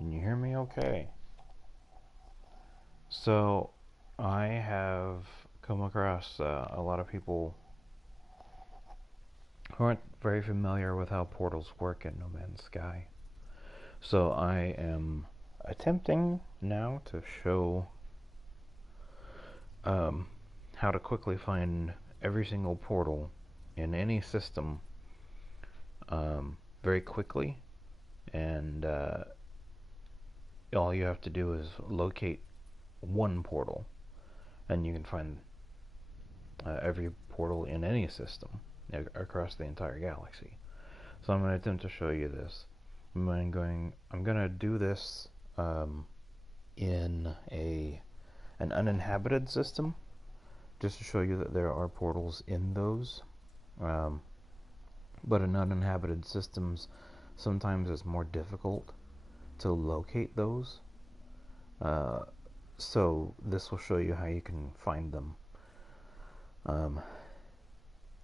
Can you hear me okay? So, I have come across a lot of people who aren't very familiar with how portals work in No Man's Sky. So, I am attempting now to show um, how to quickly find every single portal in any system very quickly, and all you have to do is locate one portal, and you can find every portal in any system across the entire galaxy. So I'm going to attempt to show you this. I'm going to do this in an uninhabited system, just to show you that there are portals in those. But in uninhabited systems, sometimes it's more difficult to locate those. So this will show you how you can find them.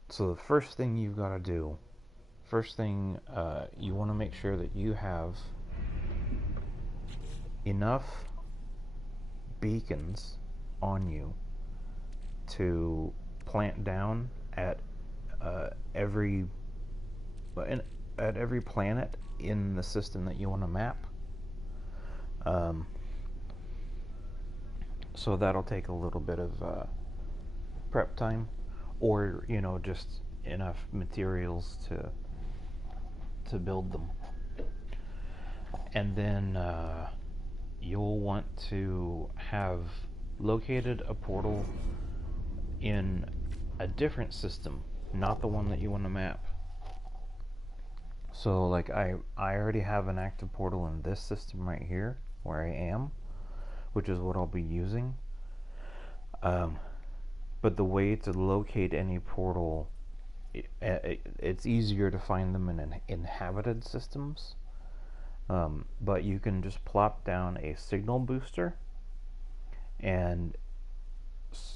So the first thing you've got to do, you want to make sure that you have enough beacons on you to plant down at every planet in the system that you want to map. So that'll take a little bit of prep time, or just enough materials to build them. And then you'll want to have located a portal in a different system, not the one that you want to map. So like I already have an active portal in this system right here where I am, which is what I'll be using. But the way to locate any portal, it's easier to find them in inhabited systems. But you can just plop down a signal booster and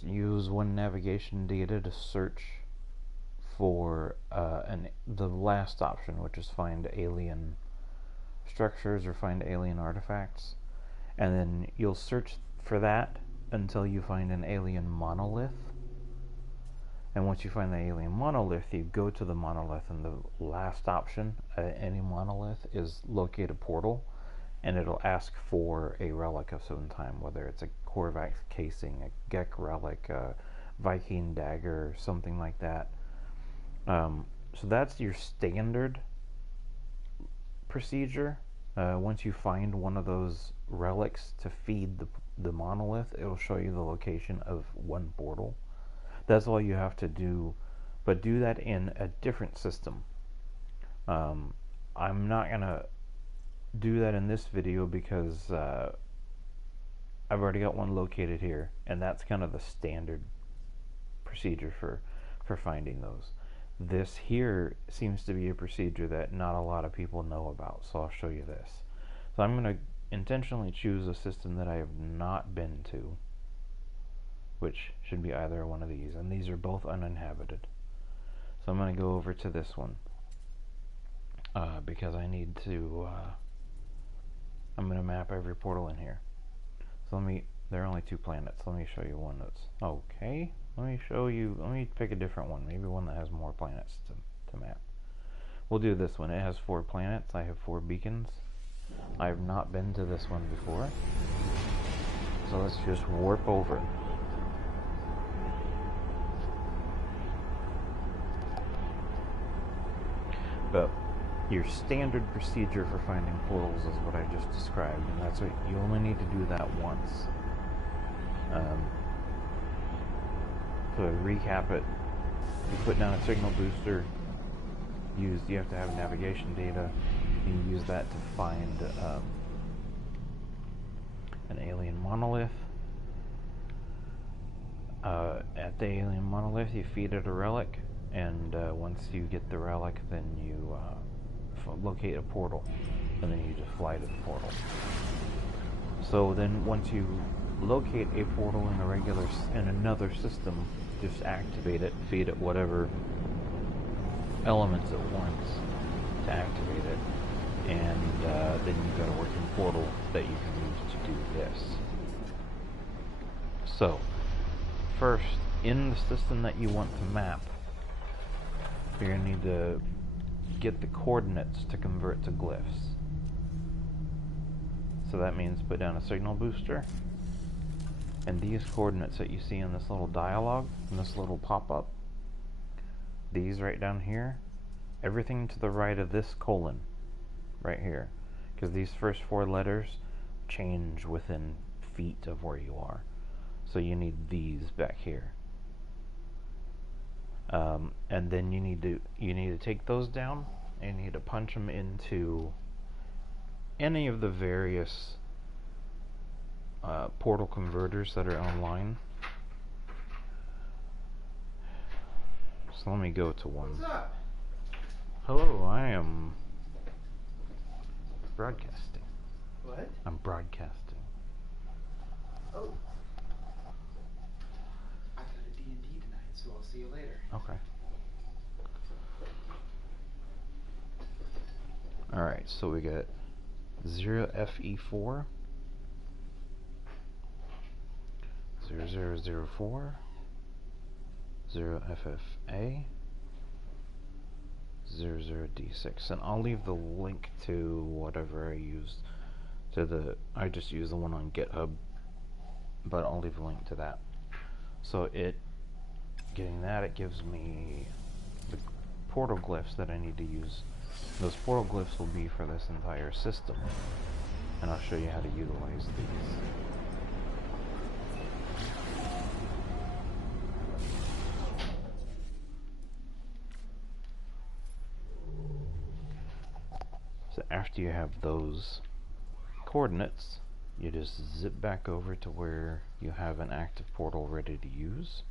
use one navigation data to search for the last option, which is find alien structures or find alien artifacts. And then you'll search for that until you find an alien monolith. And once you find the alien monolith, you go to the monolith, and the last option any monolith is locate a portal, and it'll ask for a relic of some time, whether it's a Korvax casing, a Gek relic, a Viking dagger, something like that. So that's your standard procedure. Once you find one of those relics to feed the monolith, it'll show you the location of one portal. That's all you have to do, but do that in a different system. I'm not going to do that in this video because I've already got one located here, and that's kind of the standard procedure for finding those. This here seems to be a procedure that not a lot of people know about, so I'll show you this. So I'm going to intentionally choose a system that I have not been to, which should be either one of these, and these are both uninhabited. So I'm going to go over to this one because I need to I'm going to map every portal in here. So there are only 2 planets. Let me show you one that's okay. Let me pick a different one, maybe one that has more planets to map. We'll do this one. It has 4 planets. I have 4 beacons. I have not been to this one before, so let's just warp over. But your standard procedure for finding portals is what I just described, and that's what you only need to do that once. To recap it, you put down a signal booster. You have to have navigation data. You use that to find an alien monolith. At the alien monolith, you feed it a relic, and once you get the relic, then you locate a portal, and then you just fly to the portal. So then once you locate a portal in another system, just activate it, feed it whatever elements it wants to activate it, and then you've got a working portal that you can use to do this. So, first, in the system that you want to map, you're going to need to get the coordinates to convert to glyphs. So that means put down a signal booster, and these coordinates that you see in this little dialog, in this little pop-up, these right down here, everything to the right of this colon, right here, because these first 4 letters change within feet of where you are. So you need these back here. And then you need to take those down, and you need to punch them into any of the various portal converters that are online. So let me go to one. What's up? Hello, I am broadcasting. What? I'm broadcasting. Oh. I got a D&D tonight, so I'll see you later. Okay. Alright, so we got 0FE4, 0004, 0FFA, 00D6, and I'll leave the link to whatever I used I just used the one on GitHub, but I'll leave a link to that. So getting that, it gives me the portal glyphs that I need to use. Those portal glyphs will be for this entire system, and I'll show you how to utilize these. So after you have those coordinates, you just zip back over to where you have an active portal ready to use.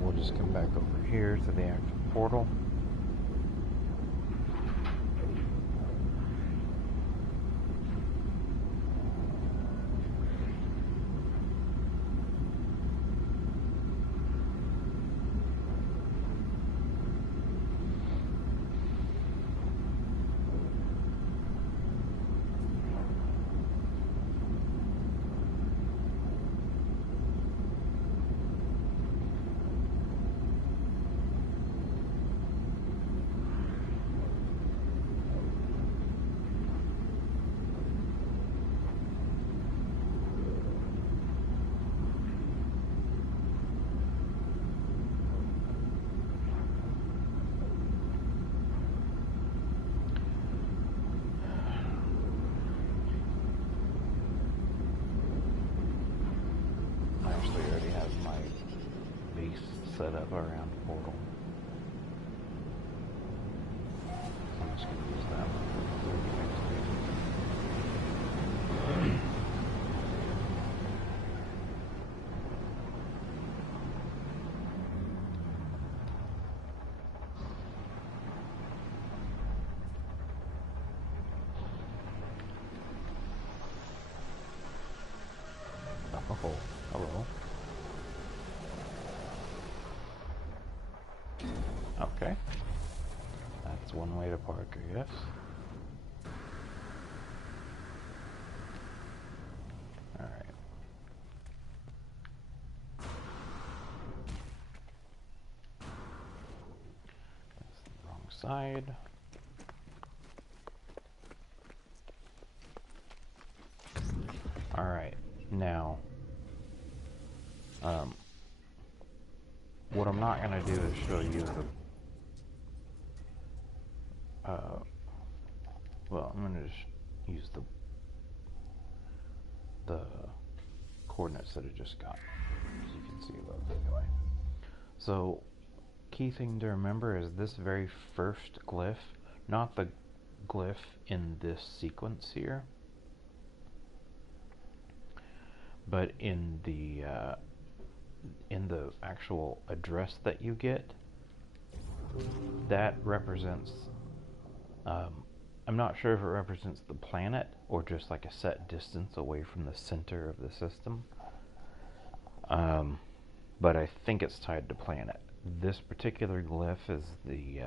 We'll just come back over here to the active portal. I actually already have my base set up around portal. So I'm just going to use that. Oh, hello. Okay. That's one way to park, I guess. Alright. That's the wrong side. what I'm not gonna do is show you the, well, I'm gonna just use the coordinates that I just got, so you can see those anyway. So, key thing to remember is this very first glyph, not the glyph in this sequence here, but in the actual address that you get, that represents, I'm not sure if it represents the planet or just like a set distance away from the center of the system, but I think it's tied to planet. This particular glyph is the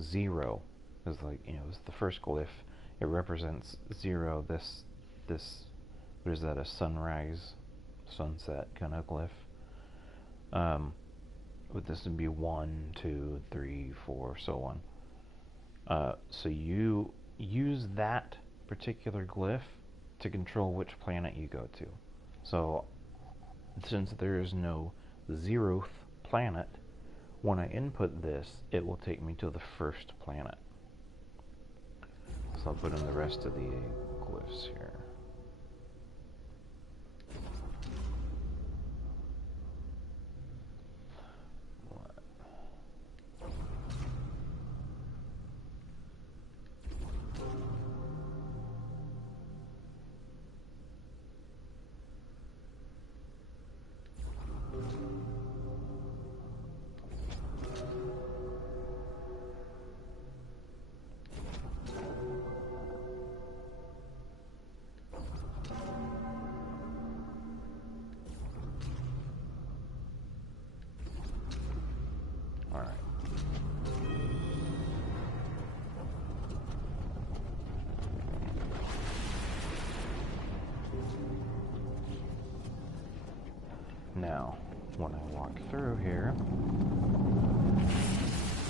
0, is like, it's the first glyph. It represents 0. This what is that, a sunrise, sunset kind of glyph. But this would be 1, 2, 3, 4, so on. So you use that particular glyph to control which planet you go to. So since there is no 0th planet, when I input this, it will take me to the first planet. So I'll put in the rest of the glyphs here. Now, when I walk through here,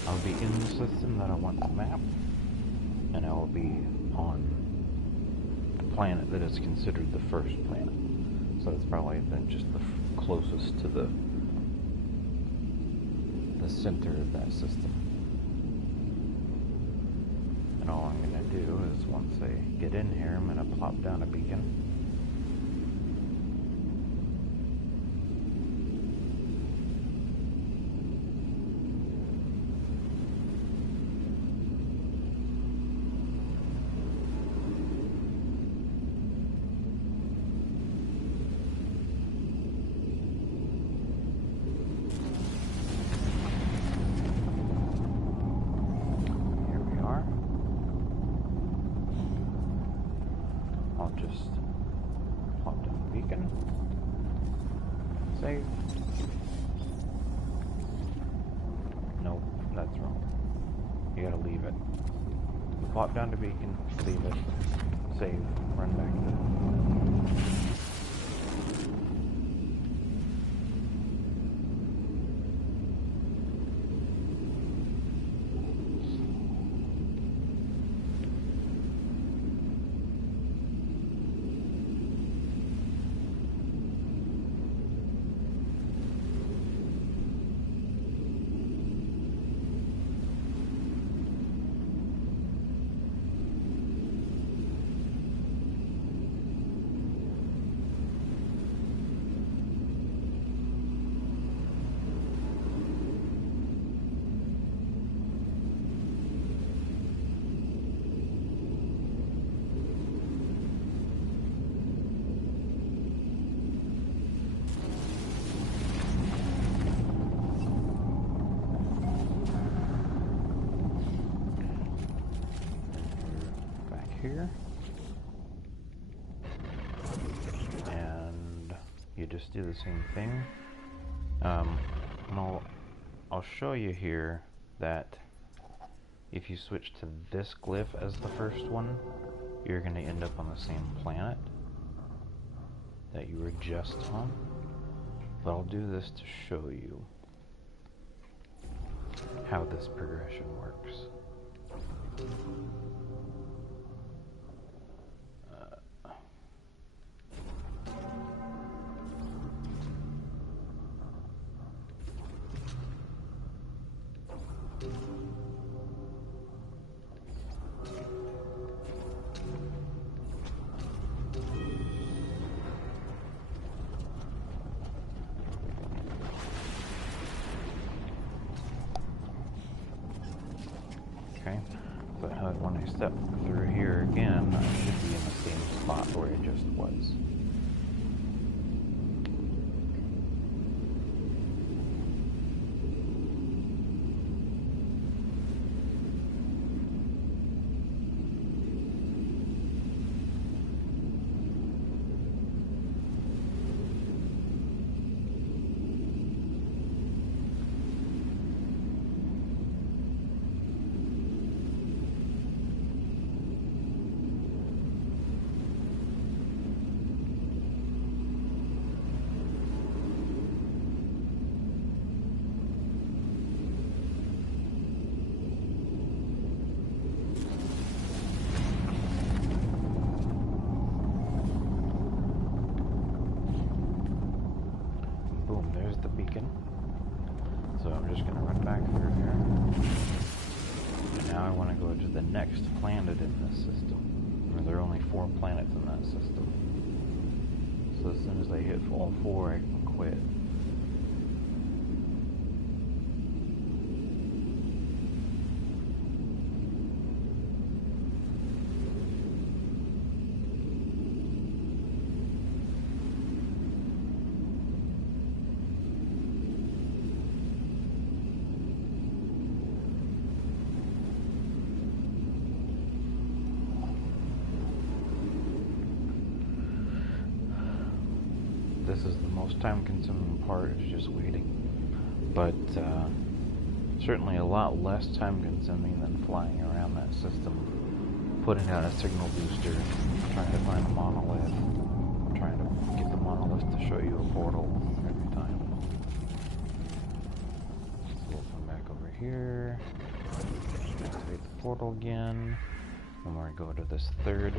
I'll be in the system that I want to map, and I will be on the planet that is considered the first planet. So it's probably then just the closest to the center of that system. And all I'm going to do is, once I get in here, I'm going to plop down a beacon. Save. Nope, that's wrong. You gotta leave it. You plop down to beacon, leave it, save, run back to it. Here, and you just do the same thing. And I'll show you here that if you switch to this glyph as the first one, you're going to end up on the same planet that you were just on. But I'll do this to show you how this progression works. But when I step through here again, I should be in the same spot where I just was. The beacon. So I'm just going to run back through here. And now I want to go to the next planet in this system. There are only 4 planets in that system. So as soon as I hit all 4, I can quit. This is the most time-consuming part, is just waiting. But certainly a lot less time-consuming than flying around that system, putting out a signal booster, trying to find a monolith, trying to get the monolith to show you a portal every time. So we'll come back over here, activate the portal again, and we're going to go to this third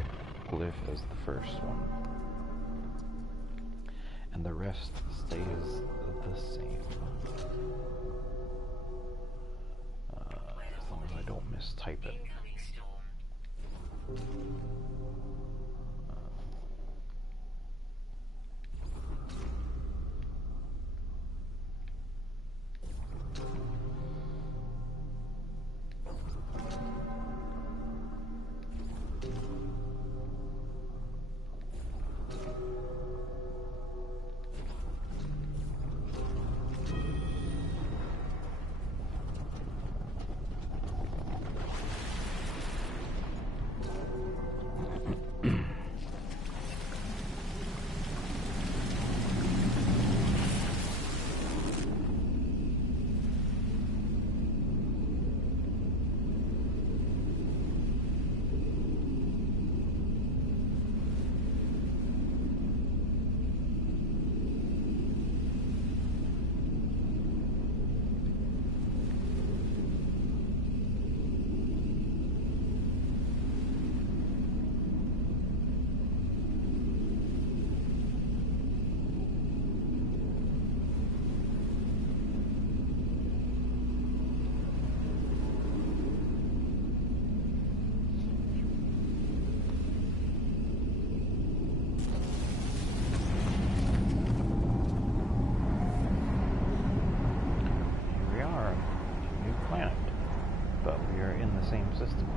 glyph as the first one. And the rest stays the same. As long as I don't mistype it. Same system,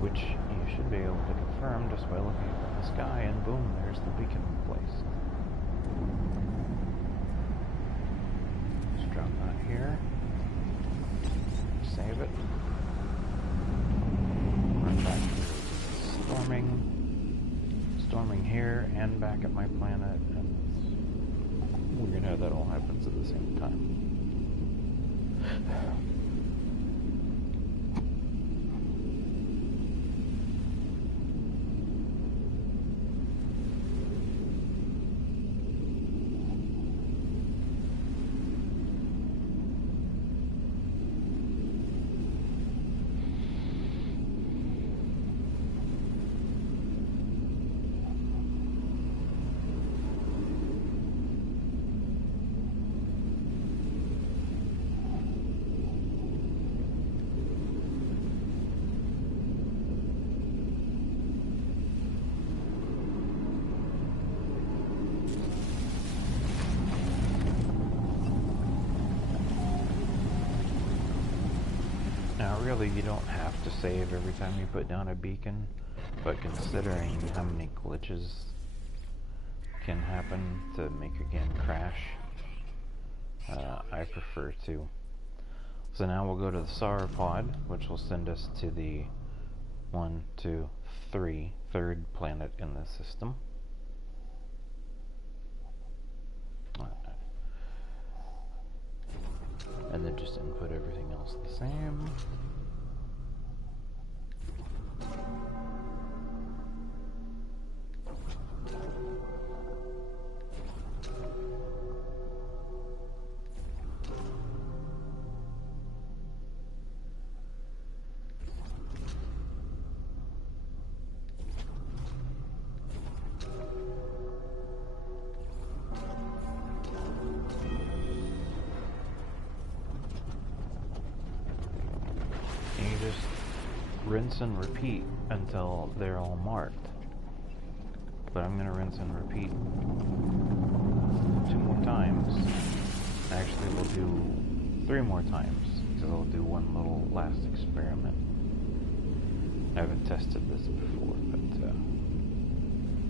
which you should be able to confirm just by looking up at the sky, and boom, there's the beacon placed. Just drop that here, save it, run back to storming here and back at my planet, and weird how that all happens at the same time. Now, really, you don't have to save every time you put down a beacon, but considering how many glitches can happen to make a game crash, I prefer to. So now we'll go to the sauropod, which will send us to the 1, 2, 3, third planet in the system. And then just input everything else the same. Rinse and repeat until they're all marked. But I'm going to rinse and repeat 2 more times. Actually, we'll do 3 more times, because I'll do one little last experiment. I haven't tested this before, but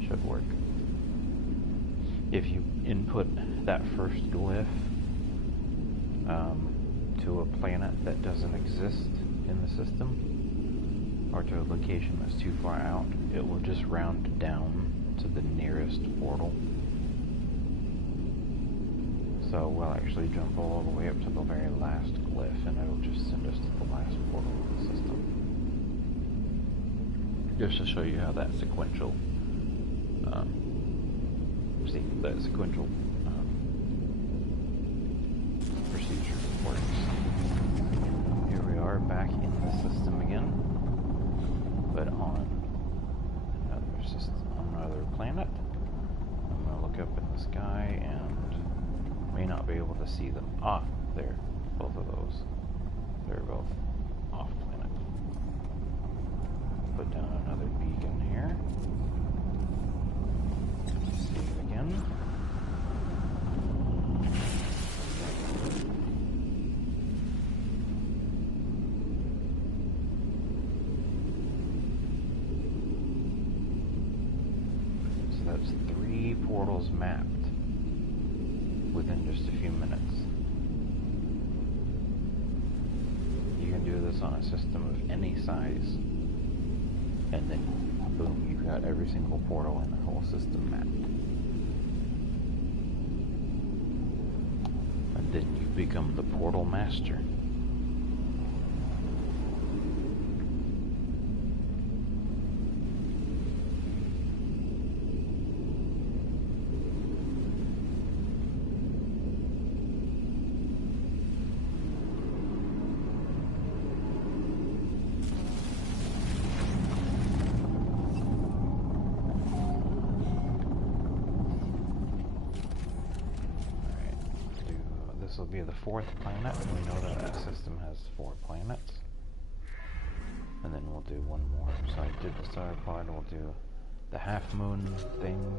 should work. If you input that first glyph to a planet that doesn't exist in the system, or to a location that's too far out, it will just round down to the nearest portal. So we'll actually jump all the way up to the very last glyph, and it'll just send us to the last portal of the system. Just to show you how that sequential procedure works. Here we are back in the system again, but on another planet. I'm going to look up in the sky and may not be able to see them. Ah, there, both of those. They're both off planet. Put down another beacon here. Save again. That's 3 portals mapped within just a few minutes. You can do this on a system of any size, and then boom, you've got every single portal in the whole system mapped. And then you become the portal master. This will be the 4th planet, and we know that that system has 4 planets. And then we'll do one more. So I did the sauropod, we'll do the half moon thing.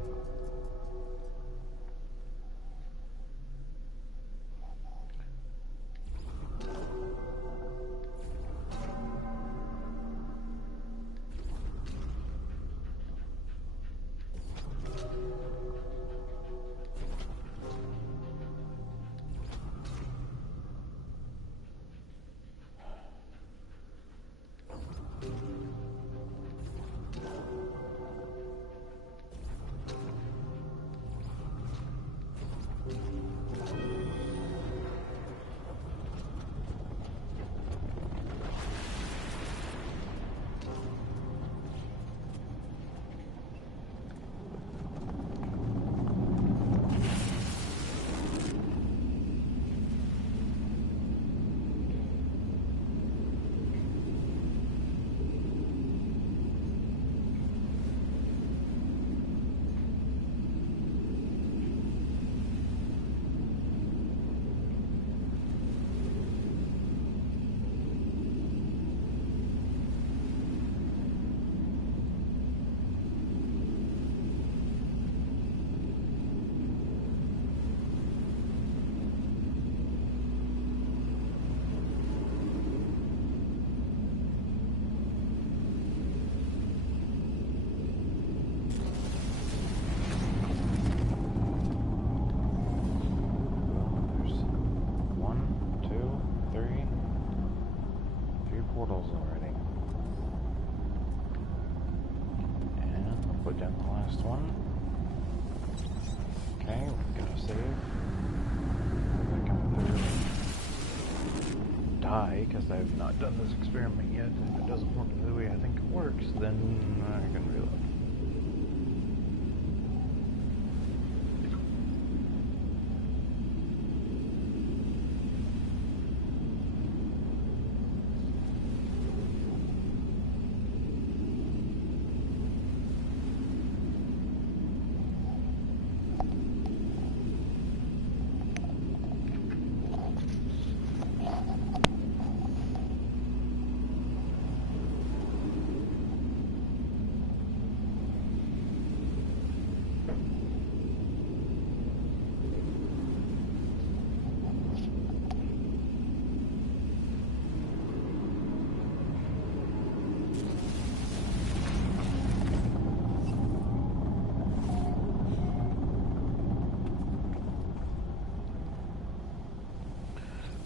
put down the last one. Okay, we're gonna save. We're gonna die because I've not done this experiment yet. If it doesn't work the way I think it works, then I can reload.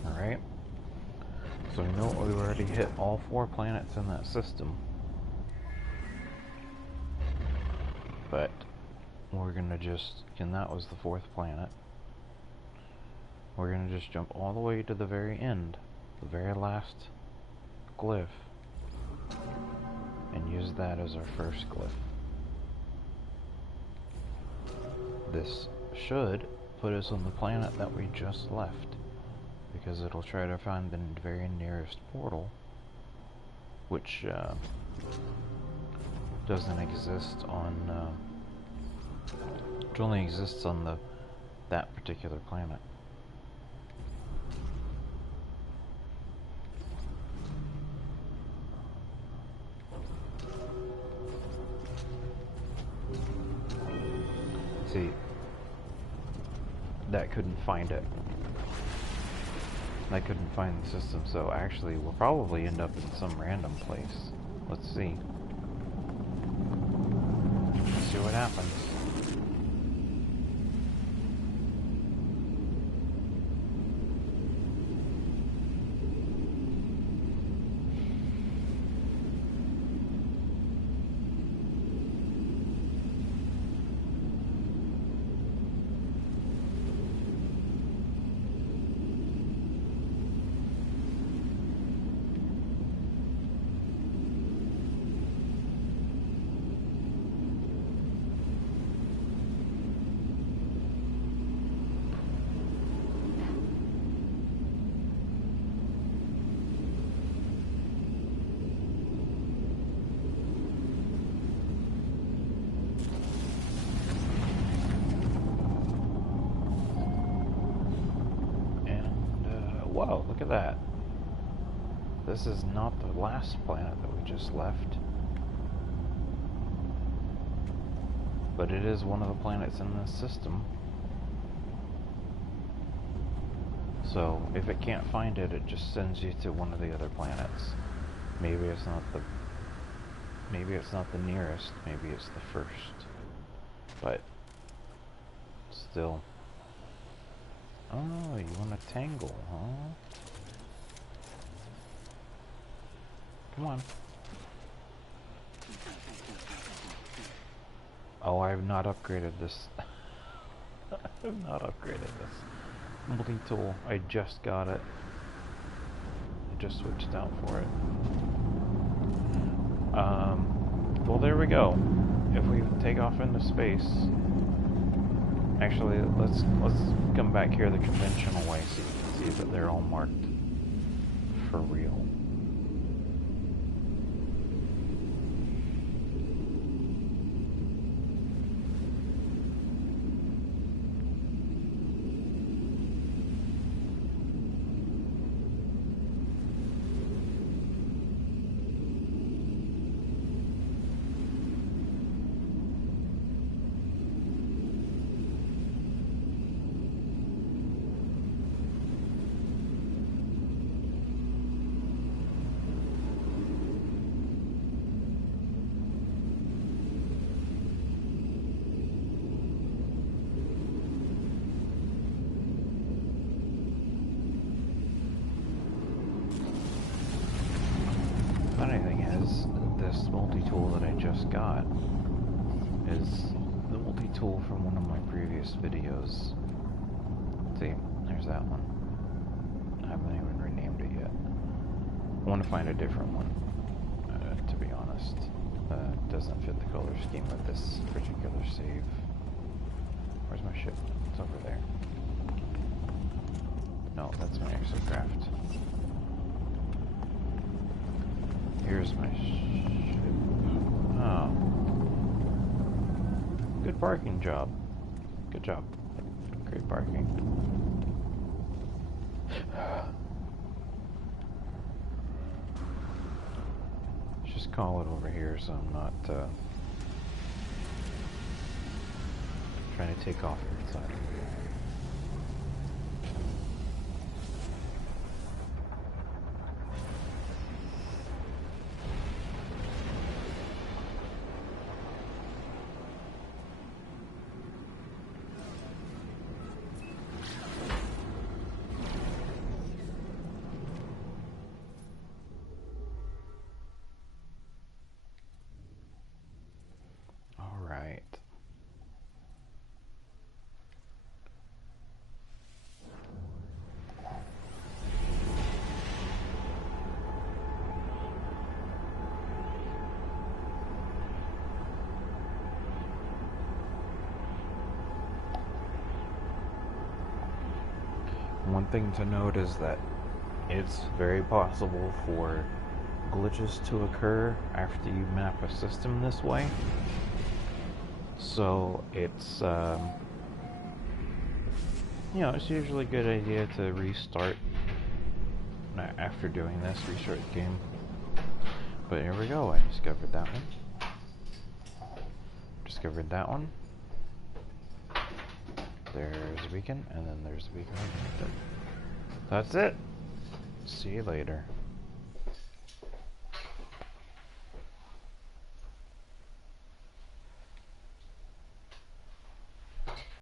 Alright, so we know we've already hit all 4 planets in that system. But we're gonna just, and that was the 4th planet. We're gonna just jump all the way to the very end, the very last glyph, and use that as our first glyph. This should put us on the planet that we just left, because it'll try to find the very nearest portal, which doesn't exist on, which only exists on that particular planet. See, that couldn't find it. I couldn't find the system, so actually we'll probably end up in some random place. Let's see. Let's see what happens. Whoa, look at that. This is not the last planet that we just left. But it is one of the planets in this system. So, if it can't find it, it just sends you to one of the other planets. Maybe it's not the nearest, maybe it's the first. But still. Oh, you want to tangle, huh? Come on. Oh, I have not upgraded this. I have not upgraded this multi-tool. I just got it. I just switched out for it. Well, there we go. If we take off into space. Actually, let's come back here the conventional way so you can see that they're all marked for real. Funny thing is, this multi-tool that I just got is the multi-tool from one of my previous videos. See, there's that one. I haven't even renamed it yet. I want to find a different one, to be honest. It doesn't fit the color scheme of this particular save. Where's my ship? It's over there. No, that's my exocraft. Here's my ship. Oh. Good parking job. Good job. Great parking. Let's just call it over here so I'm not trying to take off inside. One thing to note is that it's very possible for glitches to occur after you map a system this way. So it's, you know, it's usually a good idea to restart after doing this, restart the game. But here we go, I discovered that one. Discovered that one. There's a beacon, and then there's a beacon. That's it. See you later.